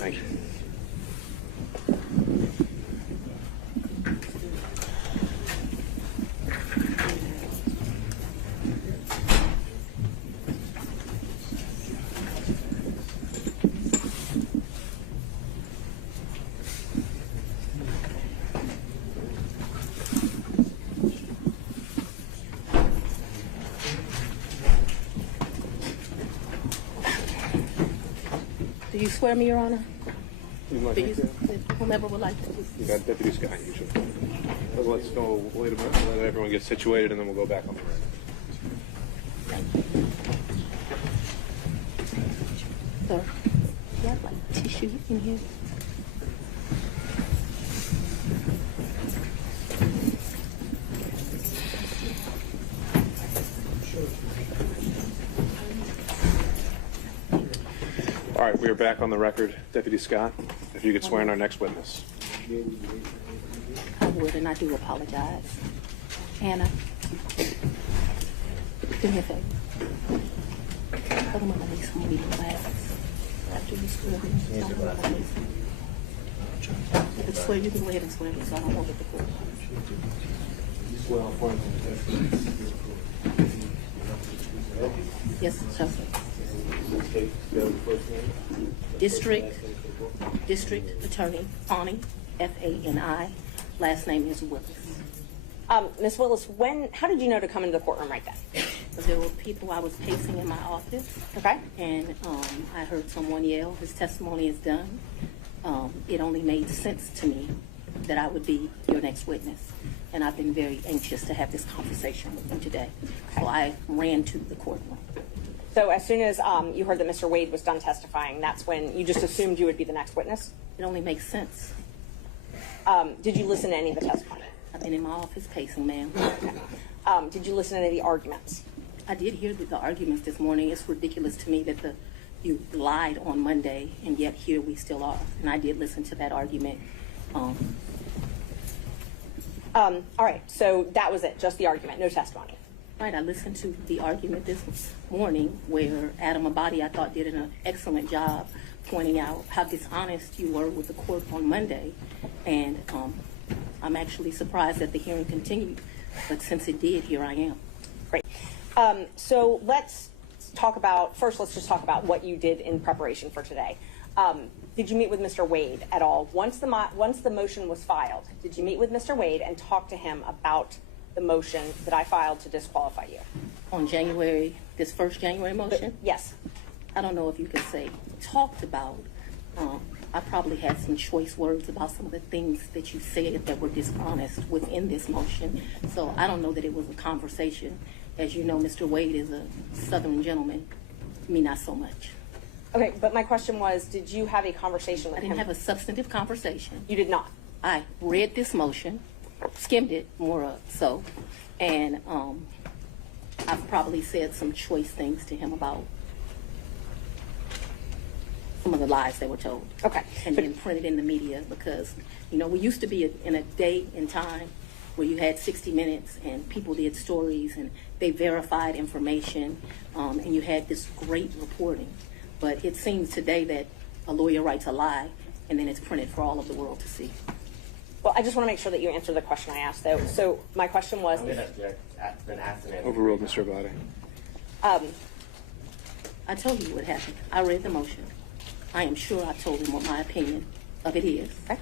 Thank you. Do you swear me, Your Honor? Like Whomever would like to. You got Deputy Scott usually. But let's go, wait a minute, let everyone get situated, and then we'll go back on the record. Sir, you have like tissue in here? All right, we are back on the record. Deputy Scott, if you could swear in our next witness. I would, and I do apologize. Anna, do me a favor. Put them on at least some reading glasses. After you swear me, tell me what it is. You can swear, you can go ahead and swear me, so I don't hold it before. Yes, sir. District Attorney Fani, F-A-N-I. Last name is Willis. Ms. Willis, how did you know to come into the courtroom right then? There were people, I was pacing in my office. Okay. And I heard someone yell, his testimony is done. It only made sense to me that I would be your next witness. And I've been very anxious to have this conversation with you today. So I ran to the courtroom. So as soon as you heard that Mr. Wade was done testifying, that's when you just assumed you would be the next witness? It only makes sense. Did you listen to any of the testimony? I've been in my office pacing, ma'am. Okay. Did you listen to any of the arguments? I did hear the arguments this morning. It's ridiculous to me that you lied on Monday, and yet here we still are. And I did listen to that argument. All right, so that was it, just the argument, no testimony. Right, I listened to the argument this morning where Adam Abadi, I thought, did an excellent job pointing out how dishonest you were with the court on Monday. And I'm actually surprised that the hearing continued, but since it did, here I am. Great. So let's just talk about what you did in preparation for today. Did you meet with Mr. Wade at all? Once the motion was filed, did you meet with Mr. Wade and talk to him about the motion that I filed to disqualify you? On this first January motion? Yes. I don't know if you could say talked about. I probably had some choice words about some of the things that you said that were dishonest within this motion. So I don't know that it was a conversation. As you know, Mr. Wade is a Southern gentleman. Me, not so much. Okay, but my question was, did you have a conversation with him? I didn't have a substantive conversation. You did not? I read this motion, skimmed it more so, and I've probably said some choice things to him about some of the lies they were told. Okay. And then printed in the media because, you know, we used to be in a day and time where you had 60 Minutes and people did stories and they verified information and you had this great reporting. But it seems today that a lawyer writes a lie and then it's printed for all of the world to see. Well, I just want to make sure that you answer the question I asked, though. So my question was... Overruled, Mr. Abadi. I told you what happened. I read the motion. I am sure I told him what my opinion of it is. Okay.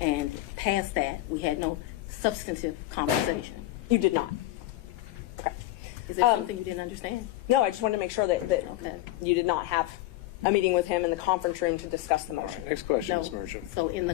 And past that, we had no substantive conversation. You did not? Okay. Is there something you didn't understand? No, I just wanted to make sure that Okay. you did not have a meeting with him in the conference room to discuss the motion. Next question, No. Ms. Merchant. So in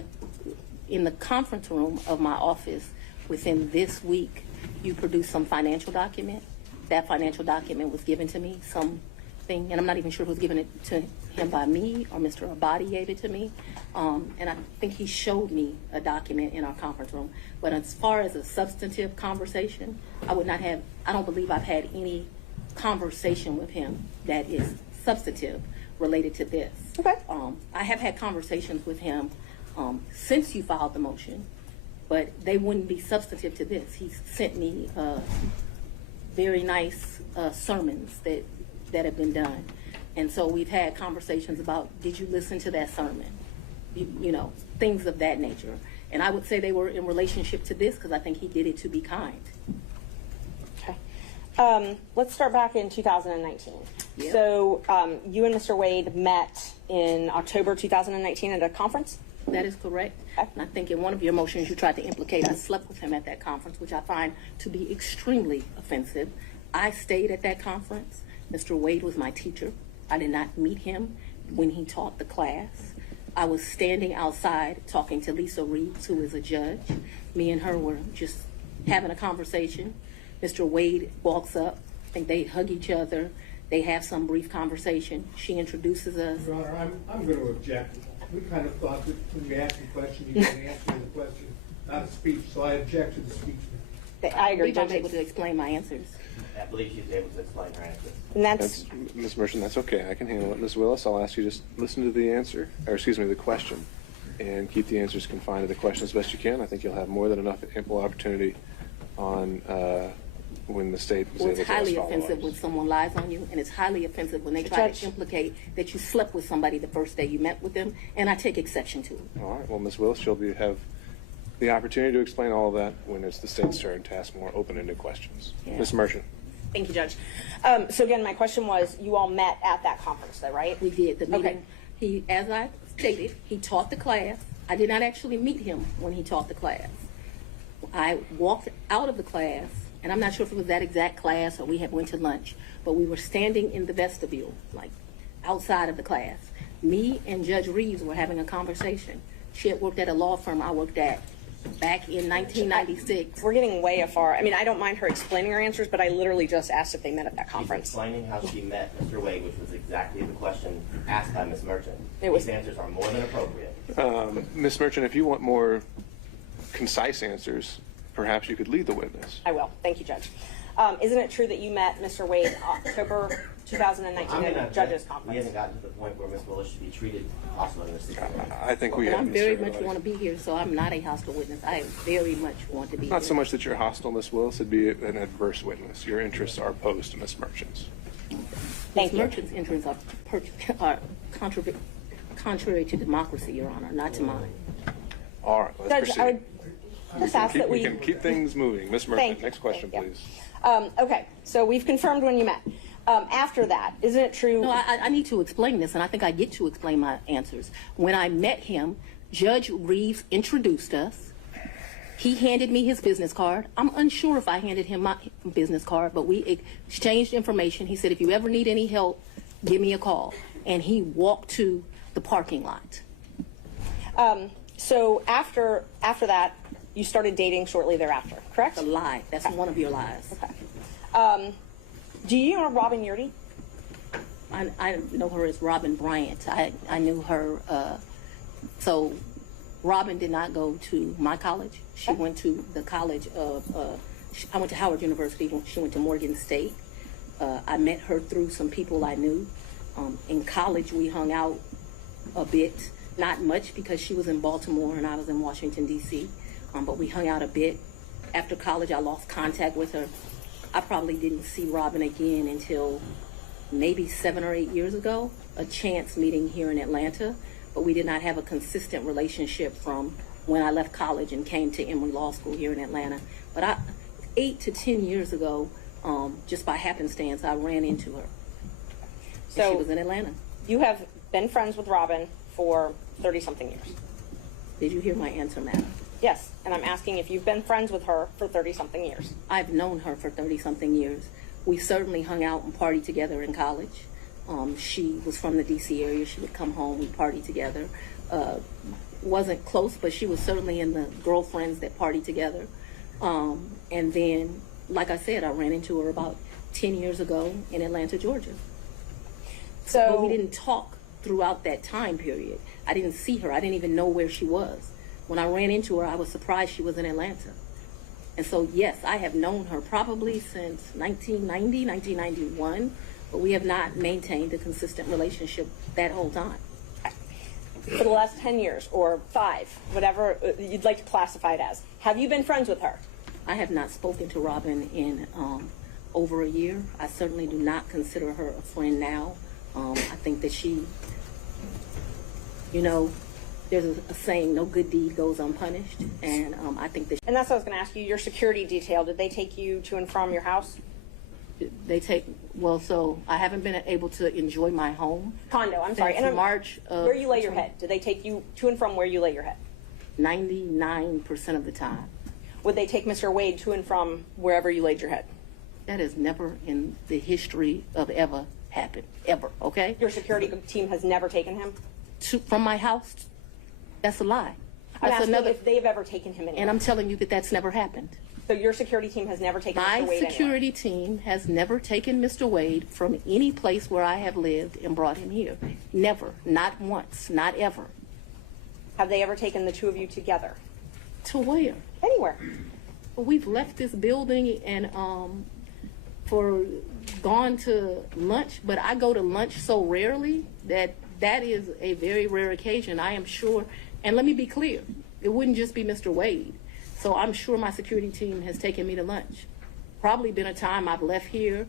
the conference room of my office within this week, you produced some financial document. That financial document was given to me, something, and I'm not even sure who was giving it to him by me or Mr. Abadi gave it to me. And I think he showed me a document in our conference room. But as far as a substantive conversation, I don't believe I've had any conversation with him that is substantive related to this. Okay. I have had conversations with him since you filed the motion, but they wouldn't be substantive to this. He sent me very nice sermons that have been done. And so we've had conversations about, did you listen to that sermon? You know, things of that nature. And I would say they were in relationship to this because I think he did it to be kind. Okay. Let's start back in 2019. Yeah. So you and Mr. Wade met in October 2019 at a conference? That is correct. And I think in one of your motions you tried to implicate I slept with him at that conference, which I find to be extremely offensive. I stayed at that conference. Mr. Wade was my teacher. I did not meet him when he taught the class. I was standing outside talking to Lisa Reeves, who is a judge. Me and her were just having a conversation. Mr. Wade walks up. I think they hug each other. They have some brief conversation. She introduces us. Your Honor, I'm going to object. We kind of thought that when you asked the question, you can answer the question, not a speech, so I object to the speech. I agree, believe I'm Judge. able to explain my answers. I believe she's able to explain her answers. And That's, Ms. Merchant, that's okay. I can handle it. Ms. Willis, I'll ask you just listen to the answer, or excuse me, the question, and keep the answers confined to the question as best you can. I think you'll have more than enough ample opportunity on when the state is Well, able it's to ask highly follow-ups. offensive when someone lies on you, and it's highly offensive when they try Judge. to implicate that you slept with somebody the first day you met with them, and I take exception to it. All right. Well, Ms. Willis, you'll have the opportunity to explain all of that when it's the state's turn to ask more open-ended questions. Yeah. Ms. Merchant. Thank you, Judge. So again, my question was, you all met at that conference, though, right? We did the meeting. Okay. He, as I stated, he taught the class. I did not actually meet him when he taught the class. I walked out of the class, and I'm not sure if it was that exact class or we had went to lunch, but we were standing in the vestibule, like outside of the class. Me and Judge Reeves were having a conversation. She had worked at a law firm I worked at back in 1996. We're getting way afar. I mean, I don't mind her explaining her answers, but I literally just asked if they met at that She's conference. explaining how she met Mr. Wade, which was exactly the question asked by Ms. Merchant. It was- These answers are more than appropriate. Ms. Merchant, if you want more concise answers, perhaps you could lead the witness. I will. Thank you, Judge. Isn't it true that you met Mr. Wade October 2019 at a judges We conference? haven't gotten to the point where Ms. Willis should be treated hostile in this situation. I think we But have. I'm very Mr. much Willis. want to be here, so I'm not a hostile witness. I very much want to be Not here. so much that you're hostile, Ms. Willis. It'd be an adverse witness. Your interests are opposed to Ms. Merchant's. Thank you. Merchant's interests are contrary to democracy, Your Honor, not to mine. All right, let's Judge, proceed. I would just ask that We can keep things moving. Ms. Thank Merchant, you. next question, Thank you. please. Okay, so we've confirmed when you met. After that, isn't it true? No, I need to explain this, and I think I get to explain my answers. When I met him, Judge Reeves introduced us. He handed me his business card. I'm unsure if I handed him my business card, but we exchanged information. He said, if you ever need any help, give me a call. And he walked to the parking lot. So after that, you started dating shortly thereafter, correct? A lie. That's one of your lies. Okay. Do you know Robin Yurdy? I know her as Robin Bryant. I knew her. So Robin did not go to my college. She went to the college of, I went to Howard University. She went to Morgan State. I met her through some people I knew. In college, we hung out a bit. Not much because she was in Baltimore and I was in Washington, D.C. But we hung out a bit. After college, I lost contact with her. I probably didn't see Robin again until maybe 7 or 8 years ago, a chance meeting here in Atlanta, but we did not have a consistent relationship from when I left college and came to Emory Law School here in Atlanta. But 8 to 10 years ago, just by happenstance, I ran into her. So And she was in Atlanta. you have been friends with Robin for 30-something years. Did you hear my answer, madam? Yes, and I'm asking if you've been friends with her for 30-something years. I've known her for 30-something years. We certainly hung out and partied together in college. She was from the D.C. area. She would come home, we'd party together. Wasn't close, but she was certainly in the girlfriends that partied together. And then, like I said, I ran into her about 10 years ago in Atlanta, Georgia. But we So didn't talk throughout that time period. I didn't see her. I didn't even know where she was. When I ran into her, I was surprised she was in Atlanta. And so, yes, I have known her probably since 1990, 1991, but we have not maintained a consistent relationship that whole time. for the last 10 years or 5, whatever you'd like to classify it as, have you been friends with her? I have not spoken to Robin in over a year. I certainly do not consider her a friend now. I think that she, you know, there's a saying, no good deed goes unpunished, and I think that And that's what I was going to ask you. Your security detail, did they take you to and from your house? they take, well, so I haven't been able to enjoy my home. Condo, I'm sorry. Since March of where you lay your head. Did they take you to and from where you lay your head? 99% of the time. Would they take Mr. Wade to and from wherever you laid your head? That has never in the history of ever happened, ever, okay? Your security team has never taken him? From my house, that's a lie. I'm That's asking another, if they've ever taken him anywhere. and I'm telling you that that's never happened. So your security team has never taken Mr. My Wade security team has never taken Mr. Wade from any place where I have lived and brought him here. Never, not once, not ever. anywhere. Have they ever taken the two of you together? To where? Anywhere. We've left this building and gone to lunch, but I go to lunch so rarely that is a very rare occasion. I am sure, and let me be clear, it wouldn't just be Mr. Wade. So I'm sure my security team has taken me to lunch. Probably been a time I've left here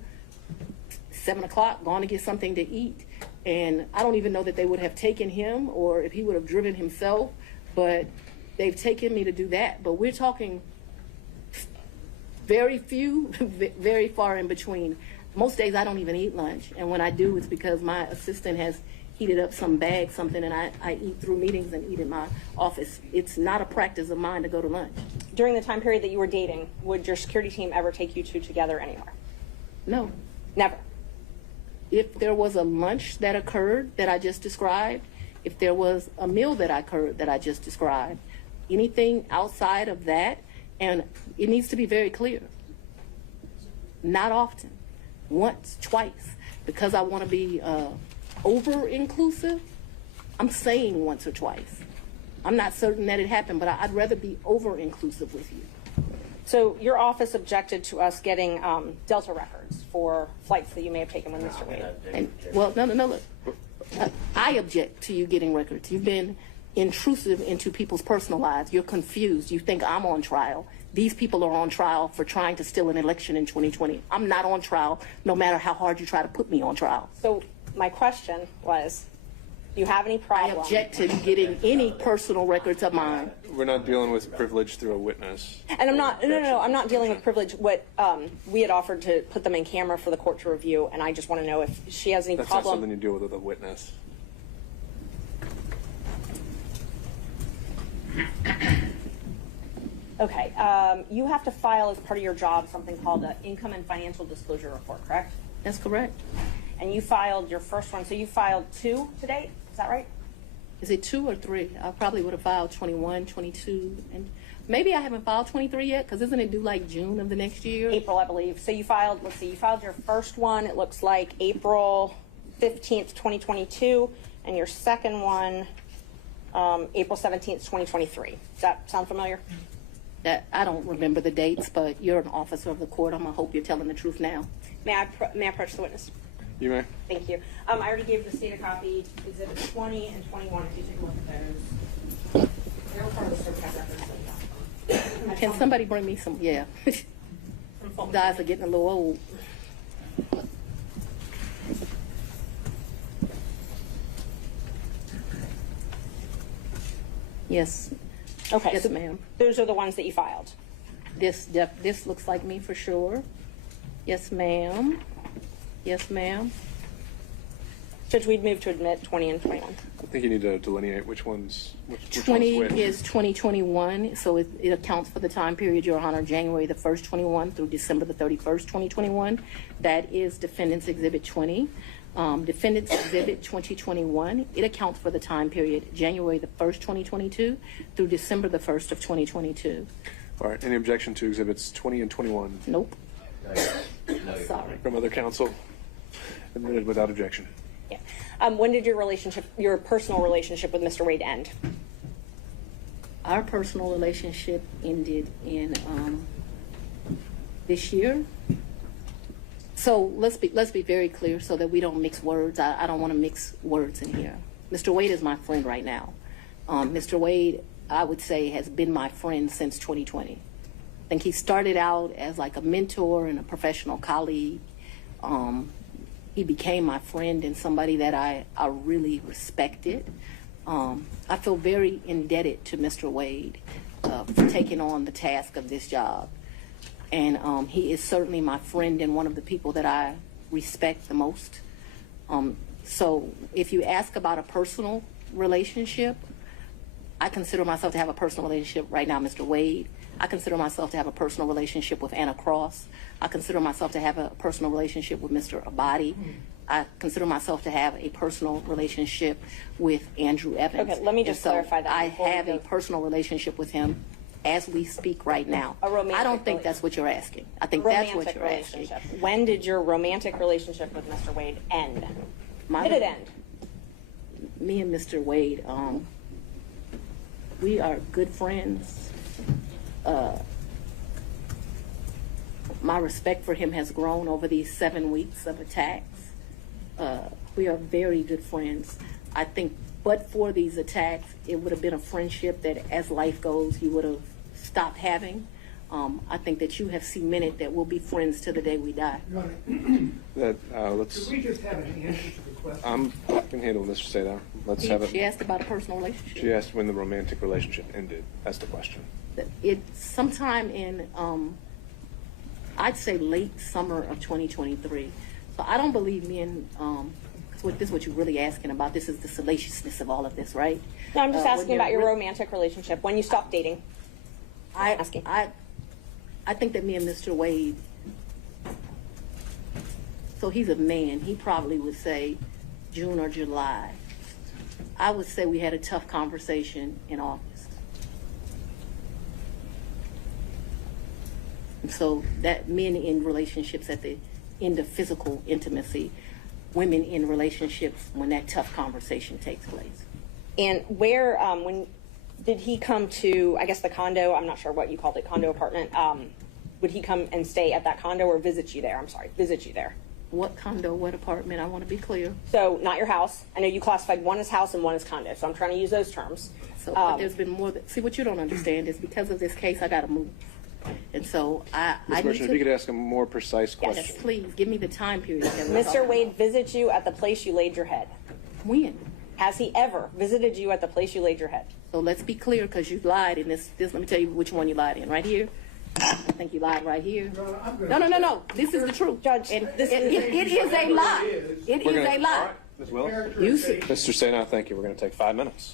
7 o'clock, gone to get something to eat, and I don't even know that they would have taken him or if he would have driven himself, but they've taken me to do that. But we're talking very few, very far in between. Most days I don't even eat lunch, and when I do, it's because my assistant has heated up some bag, something, and I eat through meetings and eat in my office. It's not a practice of mine to go to lunch. During the time period that you were dating, would your security team ever take you two together anywhere? No. Never. If there was a lunch that occurred that I just described, if there was a meal that occurred that I just described, anything outside of that, and it needs to be very clear, not often, once, twice, because I want to be over-inclusive, I'm saying once or twice. I'm not certain that it happened, but I'd rather be over-inclusive with you. So your office objected to us getting Delta records for flights that you may have taken with Mr. Wade. And, well, no, look. I object to you getting records. You've been intrusive into people's personal lives. You're confused. You think I'm on trial. These people are on trial for trying to steal an election in 2020. I'm not on trial, no matter how hard you try to put me on trial. So my question was, do you have any I problem? object to getting any personal records of mine. We're not dealing with privilege through a witness. And I'm not, no, I'm not dealing with privilege. What we had offered to put them in camera for the court to review, and I just want to know if she has any That's not problem. something you deal with a witness. Okay, you have to file as part of your job something called an income and financial disclosure report, correct? That's correct. And you filed your first one, so you filed 2 to date, is that right? Is it 2 or 3? I probably would have filed 21, 22, and maybe I haven't filed 23 yet, because isn't it due like June of the next year? April, I believe. So you filed, let's see, you filed your first one, it looks like April 15th, 2022, and your second one, April 17th, 2023. Does that sound familiar? That I don't remember the dates, but you're an officer of the court. I'm gonna hope you're telling the truth now. May I approach the witness? You may. Thank you. I already gave the state a copy, exhibits 20 and 21, if you take a look at those. They're part of the certified records. Can somebody bring me some? Yeah. From Fulton Guys County. are getting a little old. Yes. Okay. Yes, so ma'am. Those are the ones that you filed. This looks like me for sure. Yes, ma'am. Yes, ma'am. Judge, we'd move to admit 20 and 21. I think you need to delineate which one's which 20 one's which. is 2021, so it accounts for the time period, Your Honor, January the 1st, 21 through December the 31st, 2021. That is Defendant's Exhibit 20. Defendant's Exhibit 2021, it accounts for the time period January the 1st, 2022 through December the 1st of 2022. All right. Any objection to exhibits 20 and 21 Nope. Sorry. from other counsel? Admitted without objection. Yeah. When did your personal relationship with Mr. Wade end? Our personal relationship ended in this year. So let's be very clear so that we don't mix words. I don't want to mix words in here. Mr. Wade is my friend right now. Mr. Wade, I would say, has been my friend since 2020. I think he started out as like a mentor and a professional colleague. he became my friend and somebody that I really respected. I feel very indebted to Mr. Wade for taking on the task of this job. And he is certainly my friend and one of the people that I respect the most. So if you ask about a personal relationship, I consider myself to have a personal relationship right now, Mr. Wade. I consider myself to have a personal relationship with Anna Cross. I consider myself to have a personal relationship with Mr. Abadi. I consider myself to have a personal relationship with Andrew Evans. Okay, let me just clarify that I before we have go. a personal relationship with him as we speak right now. A romantic I don't think rela- that's what you're asking. I think that's what Romantic you're asking. relationship. When did your romantic relationship with Mr. Wade end? My- Did it end? Me and Mr. Wade, we are good friends. My respect for him has grown over these 7 weeks of attacks. We are very good friends. I think, but for these attacks, it would have been a friendship that, as life goes, you would have stopped having. I think that you have cemented that we'll be friends till the day we die. Your Honor, Let's. could we just have an answer to the question? I can handle Mr. Seda. Let's have it. She asked about a personal relationship. She asked when the romantic relationship ended. That's the question. It's sometime in, I'd say late summer of 2023. So I don't believe me in, because this is what you're really asking about. This is the salaciousness of all of this, right? No, I'm just When asking you're about your re- romantic relationship. When you stopped dating? Asking. I think that me and Mr. Wade, so he's a man, he probably would say June or July. I would say we had a tough conversation in August. And so that men in relationships at the end of physical intimacy, women in relationships when that tough conversation takes place. And where, when did he come to, I guess, the condo? I'm not sure what you called it, condo apartment. Would he come and stay at that condo or visit you there? I'm sorry, visit you there. What condo, what apartment? I want to be clear. So not your house. I know you classified one as house and one as condo, so I'm trying to use those terms. So but there's been more. See, what you don't understand is because of this case, I got to move, and so I Ms. need Merchant, if you could to. ask a more precise Yes, question. please give me the time period. that we're talking Mr. Wade visits you at the place you laid your head. about. When? Has he ever visited you at the place you laid your head? So let's be clear, because you lied in this. Let me tell you which one you lied in. Right here. I think you lied right here. Your Honor, I'm gonna- No. This is the truth, Judge, And this it is a lie. It We're is gonna- a lie. All right, Ms. Willis. Characterization. Mr. Seda, thank you. We're going to take 5 minutes.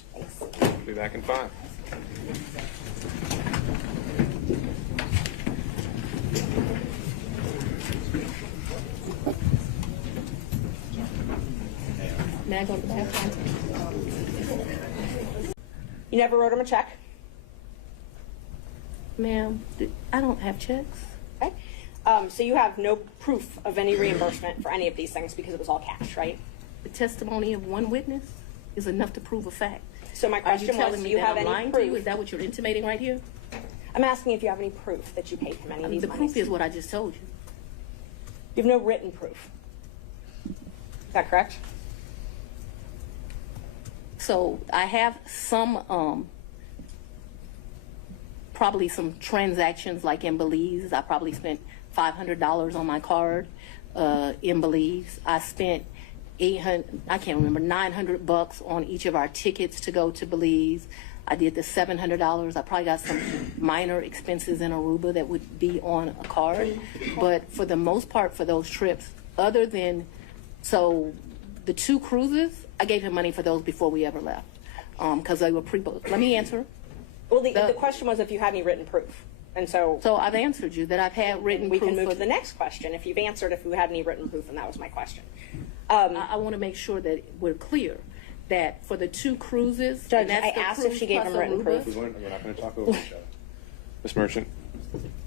Be back in 5. May I go to the bathroom? You never wrote him a check? Ma'am, I don't have checks. Okay. So you have no proof of any reimbursement for any of these things because it was all cash, right? The testimony of one witness is enough to prove a fact. So my Are you question was, telling do me you that have I'm any lying to you? proof? Is that what you're intimating right here? I'm asking if you have any proof that you paid him any of these The monies. proof is what I just told you. You have no written proof. Is that correct? So I have some, probably some transactions like in Belize. I probably spent $500 on my card in Belize. I spent $900 on each of our tickets to go to Belize. I did the $700. I probably got some minor expenses in Aruba that would be on a card. But for the most part, for those trips, other than, so the 2 cruises, I gave him money for those before we ever left because they were pre-booked. Let me answer. Well, the question was if you had any written proof. And so So I've answered you that I've had written we proof. can move for to the next question. If you've answered if you had any written proof, and that was my question. I want to make sure that we're clear that for the 2 cruises, Judge, and that's I the asked if cruise she gave plus him written Aruba. proof. We're not going to talk over each other. Ms. Merchant,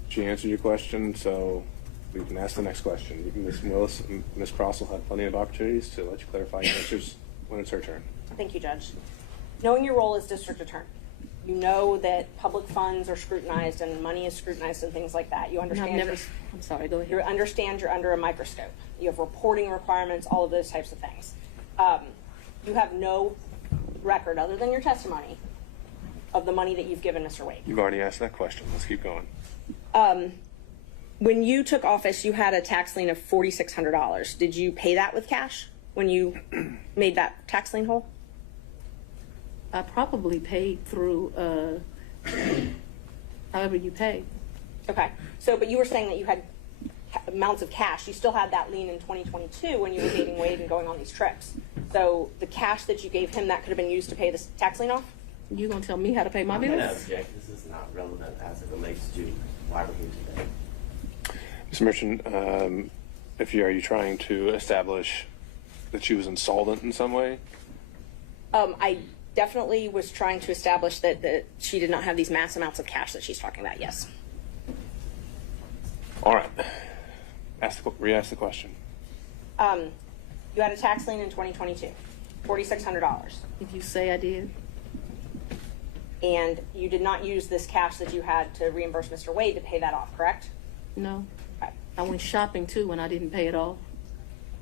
she answered your question, so we can ask the next question. Ms. Willis and Ms. Cross will have plenty of opportunities to let you clarify your answers when it's her turn. Thank you, Judge. Knowing your role as district attorney, you know that public funds are scrutinized and money is scrutinized and things like that. You And I've understand. never, I'm sorry, go You ahead. understand you're under a microscope. You have reporting requirements, all of those types of things. You have no record other than your testimony of the money that you've given Mr. Wade. You've already asked that question. Let's keep going. When you took office, you had a tax lien of $4,600. Did you pay that with cash when you made that tax lien whole? I probably paid through, however you pay. Okay. So, but you were saying that you had amounts of cash. You still had that lien in 2022 when you were dating Wade and going on these trips. So the cash that you gave him, that could have been used to pay this tax lien off? You gonna tell me how to pay my I'm going to bills? object. This is not relevant as it relates to why we're here today. Ms. Merchant, are you trying to establish that she was insolvent in some way? I definitely was trying to establish that she did not have these mass amounts of cash that she's talking about, yes. All right. Re-ask the question. You had a tax lien in 2022, $4,600. If you say I did, And you did not use this cash that you had to reimburse Mr. Wade to pay that off, correct? no. Okay. I went shopping too when I didn't pay it off.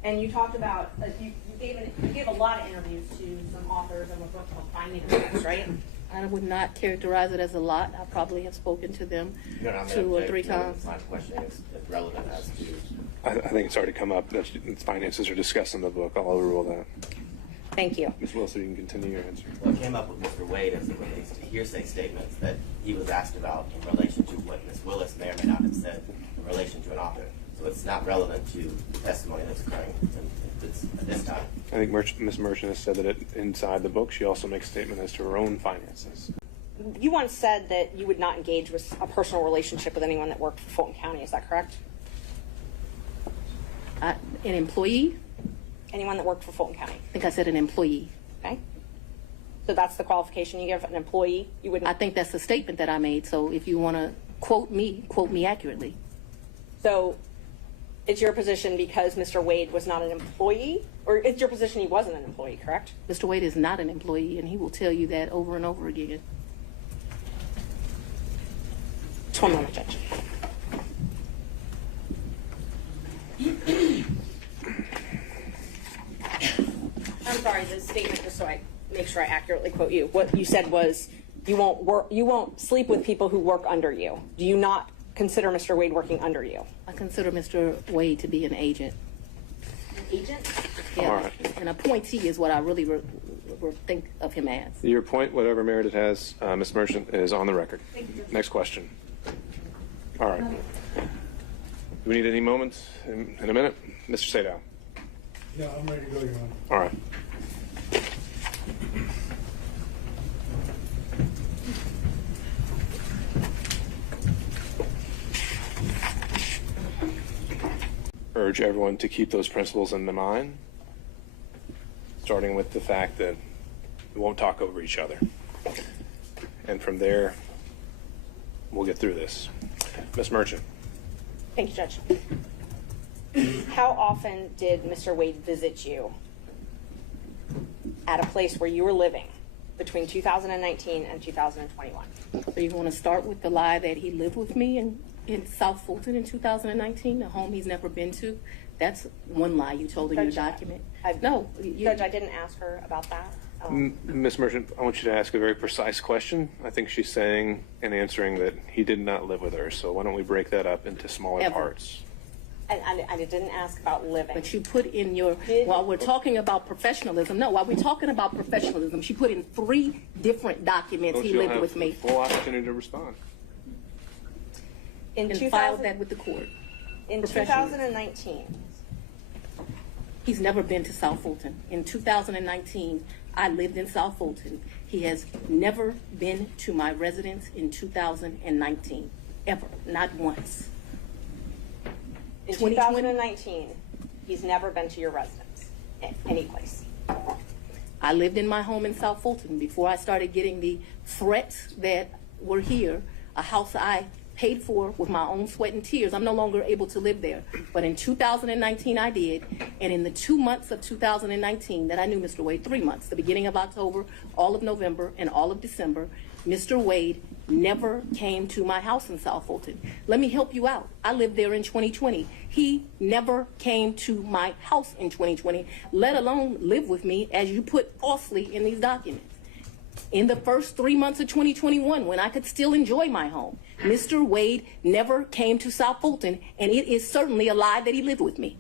And you talked about, you gave a lot of interviews to some authors of a book called Fani Willis, right? I would not characterize it as a lot. I probably have spoken to them You're not 2 or 3 It's times. not a question. It's relevant as to. I think it's already come up that finances are discussed in the book. I'll overrule that. Thank you. Ms. Wilson, you can continue your answer. What came up with Mr. Wade as it relates to hearsay statements that he was asked about in relation to what Ms. Willis may or may not have said in relation to an author. So it's not relevant to the testimony that's occurring at this time. I think Ms. Merchant has said that inside the book, she also makes a statement as to her own finances. You once said that you would not engage with a personal relationship with anyone that worked for Fulton County. Is that correct? An employee? Anyone that worked for Fulton County. I think I said an employee. Okay. So that's the qualification you give an employee. You wouldn't. I think that's the statement that I made. So if you want to quote me accurately. So it's your position because Mr. Wade was not an employee, or it's your position he wasn't an employee, correct? Mr. Wade is not an employee, and he will tell you that over and over again. Just one moment, Judge. I'm sorry, the statement, just so I make sure I accurately quote you. What you said was you won't sleep with people who work under you. Do you not consider Mr. Wade working under you? I consider Mr. Wade to be an agent. Agent? Yeah, All right. an appointee is what I really think of him as. Your point, whatever merit it has, Ms. Merchant, is on the record. Next question. All right. Do we need any moments in a minute? Mr. Sadow. No, I'm ready to go, Your Honor. All right. Urge everyone to keep those principles in mind, starting with the fact that we won't talk over each other. And from there, we'll get through this. Ms. Merchant. Thank you, Judge. How often did Mr. Wade visit you at a place where you were living between 2019 and 2021? So you want to start with the lie that he lived with me in South Fulton in 2019, a home he's never been to? That's one lie you told in your Judge, document. No, Judge, I didn't ask her about that. Ms. Merchant, I want you to ask a very precise question. I think she's saying and answering that he did not live with her. So why don't we break that up into smaller Ever. parts? And I didn't ask about living. But you put in your, while we're talking about professionalism, while we're talking about professionalism, she put in 3 different documents he You'll lived have with me full opportunity to respond. In and filed that with the court. in professionally. 2019, He's never been to South Fulton. In 2019, I lived in South Fulton. He has never been to my residence in 2019, ever, not once. in 2020? 2019, he's never been to your residence, any place. I lived in my home in South Fulton before I started getting the threats that were here, a house I paid for with my own sweat and tears. I'm no longer able to live there. But in 2019, I did. And in the 2 months of 2019 that I knew Mr. Wade, 3 months, the beginning of October, all of November, and all of December, Mr. Wade never came to my house in South Fulton. Let me help you out. I lived there in 2020. He never came to my house in 2020, let alone live with me, as you put falsely in these documents. In the first 3 months of 2021, when I could still enjoy my home, Mr. Wade never came to South Fulton, and it is certainly a lie that he lived with me.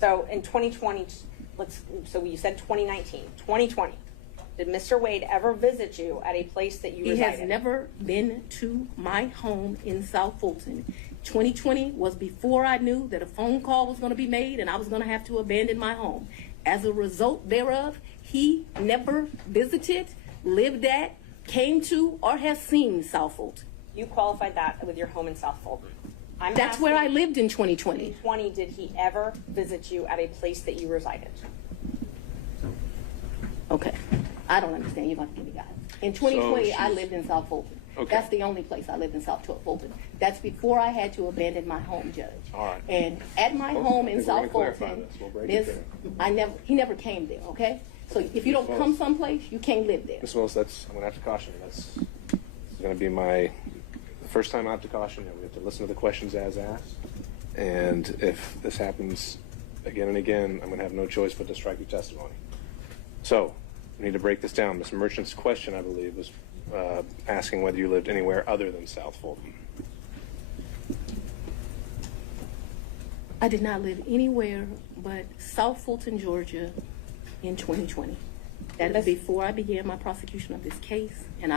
So in 2020, so you said 2019, 2020, did Mr. Wade ever visit you at a place that you He resided? has never been to my home in South Fulton. 2020 was before I knew that a phone call was going to be made and I was going to have to abandon my home. As a result thereof, he never visited, lived at, came to, or has seen South Fulton. You qualified that with your home in South Fulton. That's where I lived in 2020. 2020, did he ever visit you at a place that you resided? Okay. I don't understand. You're going to give me guys. In 2020, I she's- lived in South Fulton. Okay. That's the only place I lived in South Fulton. That's before I had to abandon my home, Judge. All right. And at my Well, home I in think we're South gonna clarify Fulton, this. We'll break it he never came there, okay? So if you don't Ms. come Willis. someplace, you can't live there. Ms. Willis, I'm going to have to caution you. This is going to be the first time I have to caution you. We have to listen to the questions as asked. And if this happens again and again, I'm going to have no choice but to strike your testimony. So we need to break this down. Ms. Merchant's question, I believe, was asking whether you lived anywhere other than South Fulton. I did not live anywhere but South Fulton, Georgia in 2020. That is before I began my prosecution of this case, and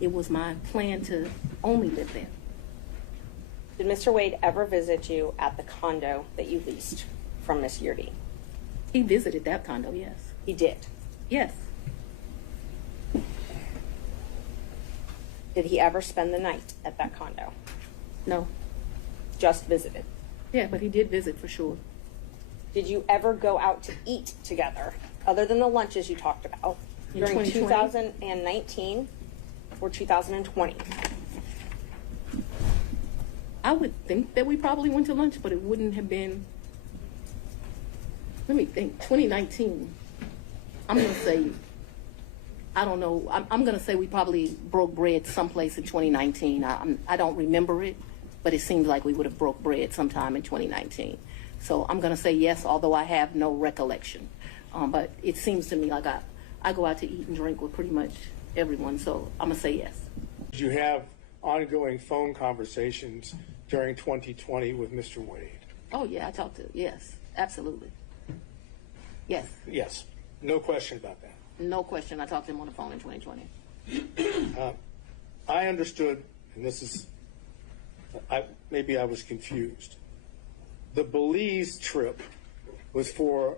it was my plan to only live there. Did Mr. Wade ever visit you at the condo that you leased from Miss Yurdi? He visited that condo, yes. He did. Yes. Did he ever spend the night at that condo? No. Just visited. Yeah, but he did visit for sure. Did you ever go out to eat together, other than the lunches you talked about, In during 2020? 2019 or 2020? I would think that we probably went to lunch, but it wouldn't have been, let me think, 2019. I'm going to say, I don't know, I'm going to say we probably broke bread someplace in 2019. I don't remember it, but it seems like we would have broke bread sometime in 2019. So I'm going to say yes, although I have no recollection. But it seems to me like I go out to eat and drink with pretty much everyone, so I'm going to say yes. Did you have ongoing phone conversations during 2020 with Mr. Wade? Oh, yeah, I talked to, yes, absolutely. Yes, Yes, no question about that. no question. I talked to him on the phone in 2020. I understood, and this is, maybe I was confused. The Belize trip was for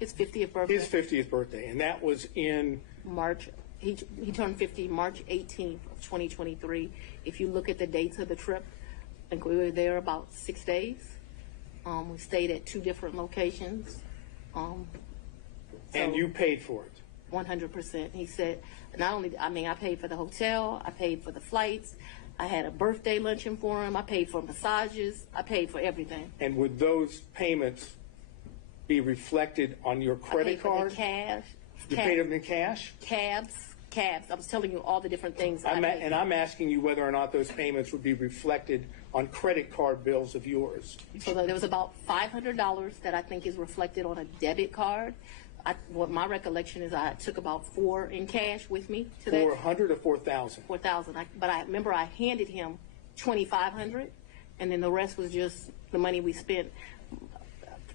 His 50th birthday. his 50th birthday, and that was in March. He turned 50 March 18th of 2023. If you look at the dates of the trip, I think we were there about 6 days. We stayed at 2 different locations. and you paid for it. 100%. He said, not only, I paid for the hotel, I paid for the flights, I had a birthday luncheon for him, I paid for massages, I paid for everything. And would those payments be reflected on your I credit paid for card? the cash. You paid them in cash? Cabs. I was telling you all the different things. I paid. And I'm asking you whether or not those payments would be reflected on credit card bills of yours. So there was about $500 that I think is reflected on a debit card. What my recollection is, I took about $4 in cash with me to that. 400 or 4,000? 4,000. But I remember I handed him $2,500, and then the rest was just the money we spent.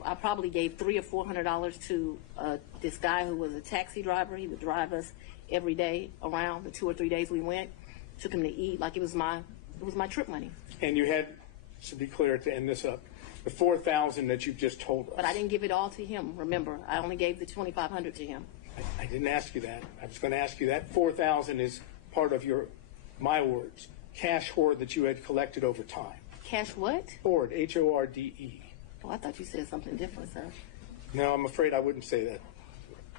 I probably gave $300 or $400 to this guy who was a taxi driver. He would drive us every day around the 2 or 3 days we went. Took him to eat like it was my trip money. And you had, to be clear, to end this up, the 4,000 that you've just told us. But I didn't give it all to him. Remember, I only gave the $2,500 to him. I didn't ask you that. I was going to ask you that 4,000 is part of your, my words, cash hoard that you had collected over time. Cash what? Hoard, H-O-R-D-E. Oh, I thought you said something different, sir. No, I'm afraid I wouldn't say that.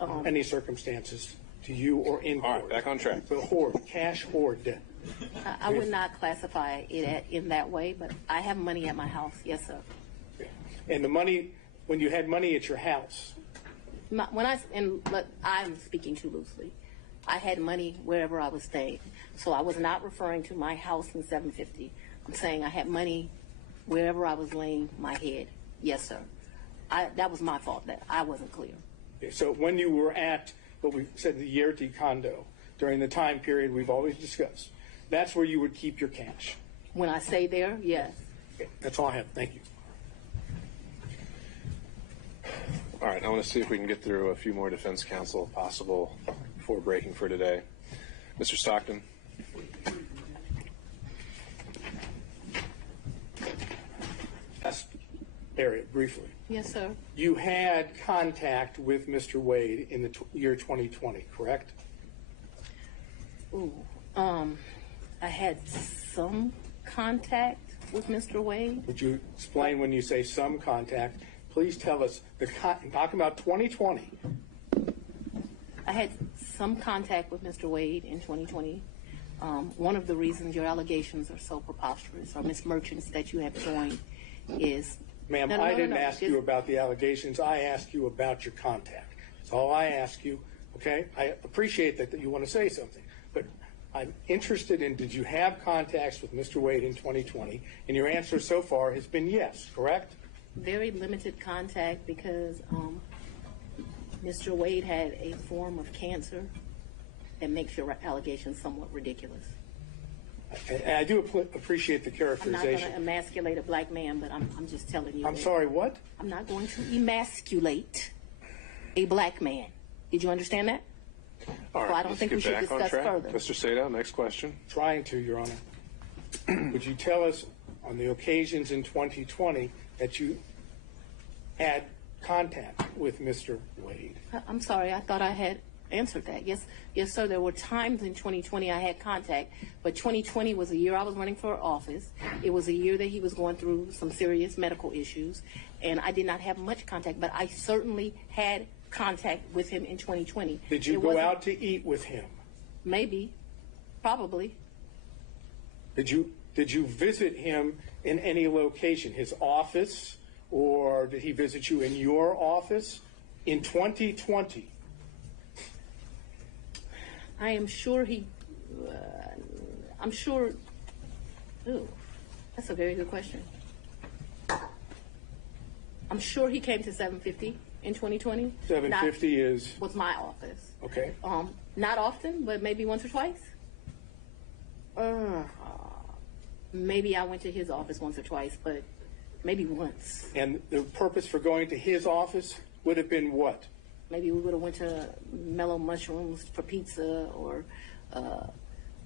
Um, Any circumstances to you or in All right, court. back on track. So hoard, cash hoard debt. I would not classify it in that way, but I have money at my house. Yes, sir. And the money, when you had money at your house, I'm speaking too loosely. I had money wherever I was staying. So I was not referring to my house in 750. I'm saying I had money wherever I was laying my head. Yes, sir. That was my fault that I wasn't clear. Okay, so when you were at what we said the Yerti condo during the time period we've always discussed, that's where you would keep your cash. When I say there, yes. Okay, that's all I have. Thank you. All right, I want to see if we can get through a few more defense counsel if possible before breaking for today. Mr. Stockton. Last area, briefly. Yes, sir. You had contact with Mr. Wade in the year 2020, correct? Ooh, I had some contact with Mr. Wade. Would you explain when you say some contact? Please tell us, talking about 2020. I had some contact with Mr. Wade in 2020. One of the reasons your allegations are so preposterous, or Ms. Merchants that you have joined, is... Ma'am, I didn't ask you about the allegations. I asked you about your contact. That's all I ask you, okay? I appreciate that you want to say something, but I'm interested in, did you have contacts with Mr. Wade in 2020? And your answer so far has been yes, correct? Very limited contact because Mr. Wade had a form of cancer that makes your allegations somewhat ridiculous. And I do appreciate the I'm not characterization. going to emasculate a black man, but I'm just telling you. I'm sorry, what? I'm not going to emasculate a black man. Did you understand that? All right, Well, I don't let's think we get should back on discuss track. further. Mr. Sadow, next question. Trying to, Your Honor. Would you tell us on the occasions in 2020 that you had contact with Mr. Wade? I'm sorry. I thought I had answered that. Yes, sir. There were times in 2020 I had contact, but 2020 was a year I was running for office. It was a year that he was going through some serious medical issues, and I did not have much contact, but I certainly had contact with him in 2020. Did you go out to eat with him? Maybe. Probably. Did you visit him in any location, his office, or did he visit you in your office in 2020? I am sure I'm sure. Ooh, that's a very good question. I'm sure he came to 750 in 2020. 750 was my office. Okay. Not often, but maybe once or twice. Maybe I went to his office once or twice, but maybe once. And the purpose for going to his office would have been what? Maybe we would have went to Mellow Mushrooms for pizza, or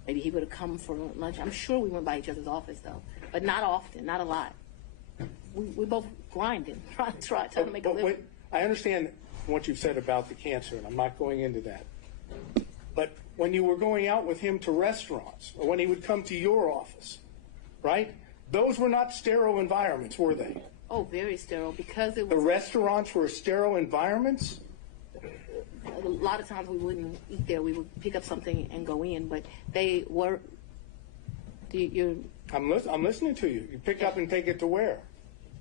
maybe he would have come for lunch. I'm sure we went by each other's office, though, but not often, not a lot. We both grinding, trying to make a living. I understand what you've said about the cancer, and I'm not going into that. But when you were going out with him to restaurants, or when he would come to your office, right? Those were not sterile environments, were they? Oh, very sterile, because it The was... restaurants were sterile environments? A lot of times we wouldn't eat there. We would pick up something and go in, but they were... I'm listening to you. You pick up and take it to where?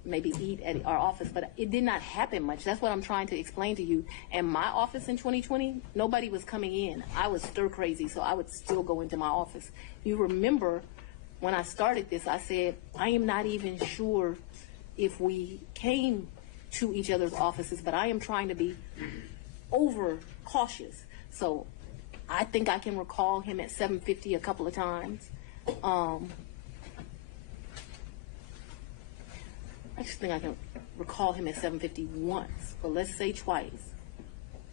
Maybe eat at our office, but it did not happen much. That's what I'm trying to explain to you. And my office in 2020, nobody was coming in. I was stir crazy, so I would still go into my office. You remember when I started this, I said, I am not even sure if we came to each other's offices, but I am trying to be over cautious. So I think I can recall him at 750 a couple of times. I just think I can recall him at 750 once, but let's say twice.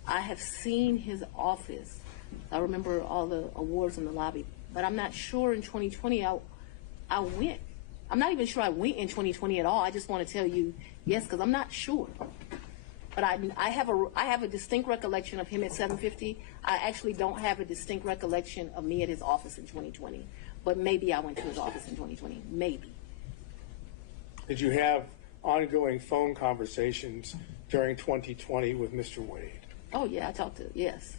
I have seen his office. I remember all the awards in the lobby, but I'm not sure in 2020 I went. I'm not even sure I went in 2020 at all. I just want to tell you yes, because I'm not sure. But I have a distinct recollection of him at 750. I actually don't have a distinct recollection of me at his office in 2020. But maybe I went to his office in 2020. Maybe. Did you have ongoing phone conversations during 2020 with Mr. Wade? Oh, yeah, I talked to, yes.